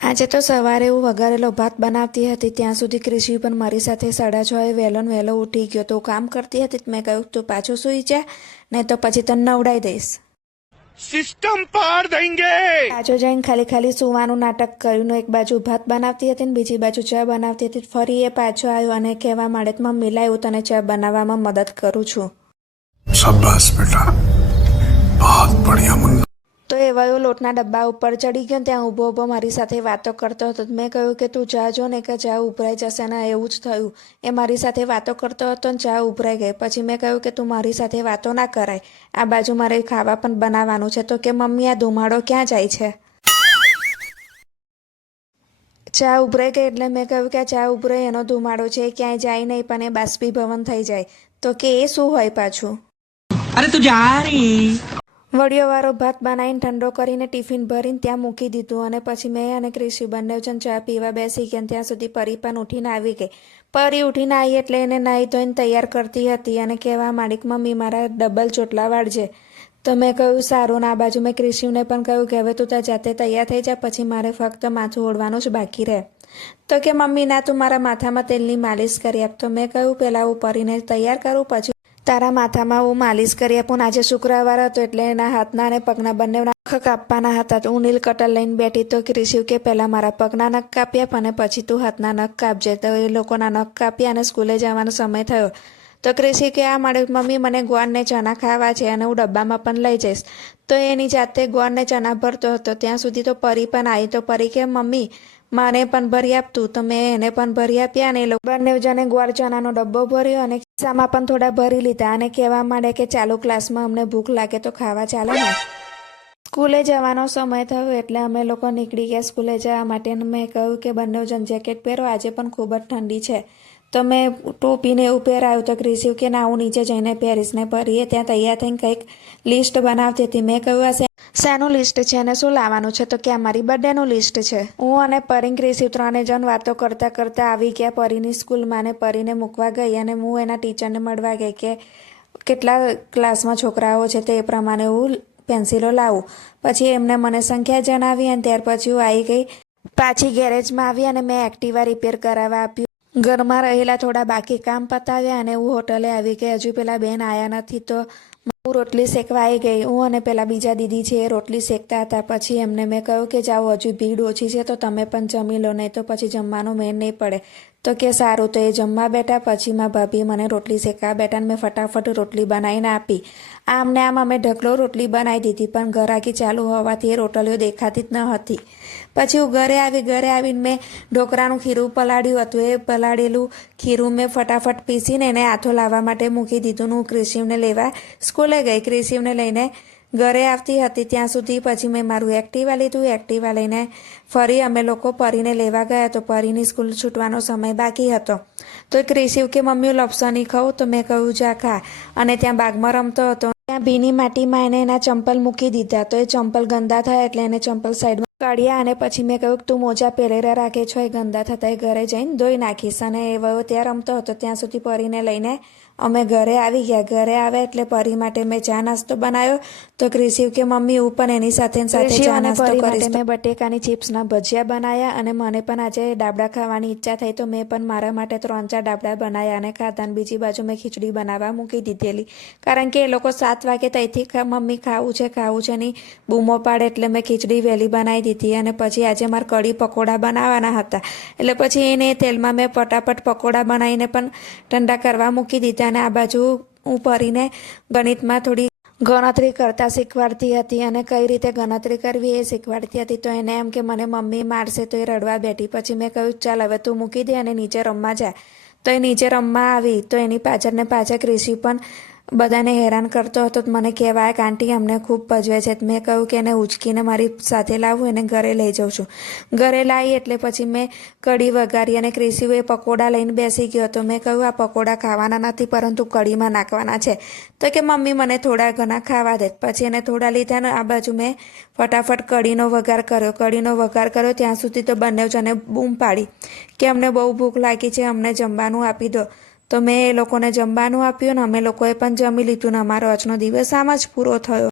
આજે તો સવારે હું વઘારેલો ભાત બનાવતી હતી ત્યાં સુધી ક્રિશી પણ મારી સાથે 6:30 વહેલો ને વહેલો ઉઠી ગયો. તો કામ કરતી હતી મેં કહ્યું તું પાછું સૂઈ જા, નહીં તો પછી તને નવડાવી દઈશ. સિસ્ટમ પાર દેંગે. પાછો જઈને ખાલી સૂવાનું નાટક કર્યું. એક બાજુ ભાત બનાવતી હતી ને બીજી બાજુ ચા બનાવતી હતી. ફરી એ પાછો આવ્યો અને કહેવા માંડે કે મમ્મી લાવ હું તને ચા બનાવવામાં મદદ કરું છું. શાબાશ બેટા, બહુત બઢિયા મુન્ના. તો એ વયો લોટના ડબ્બા ઉપર ચડી ગયો. ત્યાં ઊભો મારી સાથે વાતો કરતો હતો. મેં કહ્યું કે તું ચા જો ને કે ચા ઉભરાઈ જશે ને એવું જ થયું. એ મારી સાથે વાતો કરતો હતો ને ચા ઉભરાઈ ગઈ. પછી મેં કહ્યું કે તું મારી સાથે વાતો ના કરાય, આ બાજુ મારે ખાવા પણ બનાવવાનું છે. તો કે મમ્મી આ ધુમાડો ક્યાં જાય છે? ચા ઉભરાઈ ગઈ એટલે મેં કહ્યું કે આ ચા ઉભરાઈ એનો ધુમાડો છે, એ ક્યાંય જાય નહીં પણ એ બાષ્પીભવન થઈ જાય. તો કે એ શું હોય પાછું? અરે તું જા રહી. વડિયોવાળો ભાત બનાવીને ઠંડો કરીને ટિફિન ભરીને ત્યાં મૂકી દીધું. અને પછી મેં અને ક્રિશી બંને જણ ચા પીવા બેસી ગયા. ત્યાં સુધી પરી પણ ઉઠીને આવી ગઈ. પરી ઉઠીને આવી એટલે એને નાહી ધોઈને તૈયાર કરતી હતી અને કહેવા માંડી કે મમ્મી મારા ડબલ ચોટલા વાળજે. તો મેં કહ્યું સારું. ને આ બાજુ મેં ક્રિશીને પણ કહ્યું કે હવે તું તાર જાતે તૈયાર થઈ જા, પછી મારે ફક્ત માથું ઓળવાનું જ બાકી રહે. તો કે મમ્મી ના તું મારા માથામાં તેલની માલિશ કરી આપ. તો મેં કહ્યું પહેલાં હું પરીને તૈયાર કરું પછી તારા માથામાં હું માલિશ કરી આપું. આજે શુક્રવાર હતો એટલે એના હાથના અને પગના બંને નખ કાપવાના હતા. તો હું નીલ કટર લઈને બેઠી. તો ક્રિશી કે પહેલાં મારા પગના નખ કાપી આપ અને પછી તું હાથના નખ કાપજે. તો એ લોકોના નખ કાપ્યા અને સ્કૂલે જવાનો સમય થયો. તો ક્રિશી કે આ મળે મમ્મી મને ગોળને ચણા ખાવા છે અને હું ડબ્બામાં પણ લઈ જઈશ. તો એની જાતે ગોળને ચણા ભરતો હતો. ત્યાં સુધી તો પરી પણ આવી. તો પરી કે મમ્મી મારે પણ ભરી આપતું. તો મેં એને પણ ભરી આપ્યા અને એ લોકો બંને જણે ગોળ ચણાનો ડબ્બો ભર્યો અને ખિસ્સામાં પણ થોડા ભરી લીધા. અને કહેવા માંડે કે ચાલુ ક્લાસમાં અમને ભૂખ લાગે તો ખાવા ચાલે ને. સ્કૂલે જવાનો સમય થયો એટલે અમે લોકો નીકળી ગયા સ્કૂલે જવા માટે. મેં કહ્યું કે બંને જણ જેકેટ પહેરો, આજે પણ ખૂબ જ ઠંડી છે. તો મેં ટોપીને એવું પહેરાયું. તો ક્રિશી કે ના હું નીચે જઈને પહેરીશ. ને પરીએ ત્યાં તૈયાર થઈને કંઈક લિસ્ટ બનાવતી હતી. મેં કહ્યું આ શેનું લિસ્ટ છે અને શું લાવવાનું છે? તો કે આ મારી બર્થડેનું લિસ્ટ છે. હું અને પરી ક્રિશી ત્રણે જણ વાતો કરતાં આવી ગયા પરીની સ્કૂલમાં. અને પરીને મૂકવા ગઈ અને હું એના ટીચરને મળવા ગઈ કે કેટલા ક્લાસમાં છોકરાઓ છે તે પ્રમાણે હું પેન્સિલો લાવું. પછી એમને મને સંખ્યા જણાવી અને ત્યાર પછી હું આવી ગઈ પાછી ગેરેજમાં આવી અને મેં એક્ટિવા રિપેર કરાવવા આપ્યું. ઘરમાં રહેલા થોડા બાકી કામ પતાવ્યા અને હું હોટલે આવી ગઈ. હજુ પેલા બેન આવ્યા નથી તો હું રોટલી શેકવા આવી ગઈ. હું અને પેલા બીજા દીદી છે એ રોટલી શેકતા હતા. પછી એમને મેં કહ્યું કે જાઓ હજુ ભીડ ઓછી છે તો તમે પણ જમી લો, નહીં તો પછી જમવાનું મેળ નહીં પડે. તો કે સારું. તો એ જમવા બેઠા. પછી માં ભાભી મને રોટલી શેકવા બેઠા. મેં ફટાફટ રોટલી બનાવીને આપી. આમને આમ અમે ઢગલો રોટલી બનાવી દીધી પણ ઘરાકી ચાલુ હોવાથી એ રોટલીઓ દેખાતી જ ન હતી. પછી હું ઘરે આવીને મેં ઢોકળાનું ખીરું પલાળ્યું હતું. એ પલાળેલું ખીરું મેં ફટાફટ પીસીને એને આથો લાવવા માટે મૂકી દીધું. હું ક્રિશીવને લેવા સ્કૂલે ગઈ. ક્રિશીવને લઈને ઘરે આવતી હતી ત્યાં સુધી પછી મેં મારું એક્ટિવા લીધું. એક્ટિવા લઈને ફરી અમે લોકો પરીને લેવા ગયા. તો પરીની સ્કૂલ છૂટવાનો સમય બાકી હતો. તો ક્રિશીવ કે મમ્મી લપસા નહીં ખાઉં? તો મેં કહ્યું જા ખા. અને ત્યાં બાગમાં રમતો હતો. ત્યાં ભીની માટીમાં એને એના ચંપલ મૂકી દીધા. તો એ ચંપલ ગંદા થયા એટલે એને ચંપલ સાઈડમાં કાઢ્યા. અને પછી મેં કહ્યું કે તું મોજા પહેરેલા રાખે છો, એ ગંદા થતા એ ઘરે જઈને ધોઈ નાખીશ. અને એ વયો ત્યાં રમતો હતો. ત્યાં સુધી પરીને લઈને અમે ઘરે આવી ગયા. ઘરે આવ્યા એટલે પરી માટે મેં ચા નાસ્તો બનાવ્યો. તો ક્રિશીવ કે મમ્મી હું પણ એની સાથે ચા નાસ્તો કરીશ. મેં બટેકાની ચિપ્સના ભજીયા બનાવ્યા અને મને પણ આજે ડાબડા ખાવાની ઈચ્છા થઈ તો મેં પણ મારા માટે 3-4 ડાબડા બનાવ્યા અને ખાધા. અને બીજી બાજુ મેં ખીચડી બનાવવા મૂકી દીધેલી કારણ કે એ લોકો 7 વાગે ત્યાંથી મમ્મી ખાવું છે ની બૂમો પાડે એટલે મેં ખીચડી વહેલી બનાવી દીધી. અને પછી આજે મારે કઢી પકોડા બનાવવાના હતા એટલે પછી એને તેલમાં મેં ફટાફટ પકોડા બનાવીને પણ ઠંડા કરવા મૂકી દીધા. અને આ બાજુ હું પરીને ગણિતમાં થોડી ગણતરી કરતાં શીખવાડતી હતી અને કઈ રીતે ગણતરી કરવી એ શીખવાડતી હતી. તો એને એમ કે મને મમ્મી મારશે તો એ રડવા બેઠી. પછી મેં કહ્યું ચાલ હવે તું મૂકી દે અને નીચે રમવા જા. તો એ નીચે રમવા આવી. તો એની પાછળ ક્રિશી પણ બધાને હેરાન કરતો હતો. મને કહેવાય કે આંટી અમને ખૂબ ભજવે છે. મેં કહ્યું કે એને ઉચકીને મારી સાથે લાવું, એને ઘરે લઈ જાઉં છું. ઘરે લાવી એટલે પછી મેં કઢી વઘારી અને ક્રિશીએ પકોડા લઈને બેસી ગયો. તો મેં કહ્યું આ પકોડા ખાવાના નથી પરંતુ કઢીમાં નાખવાના છે. તો કે મમ્મી મને થોડા ઘણા ખાવા દે. પછી એને થોડા લીધા ને આ બાજુ મેં ફટાફટ કઢીનો વઘાર કર્યો. ત્યાં સુધી તો બંને જણે બૂમ પાડી કે અમને બહુ ભૂખ લાગી છે, અમને જમવાનું આપી દો. તો મેં એ લોકોને જમવાનું આપ્યું ને અમે લોકોએ પણ જમી લીધું ને અમારો આજનો દિવસ આમ જ પૂરો થયો.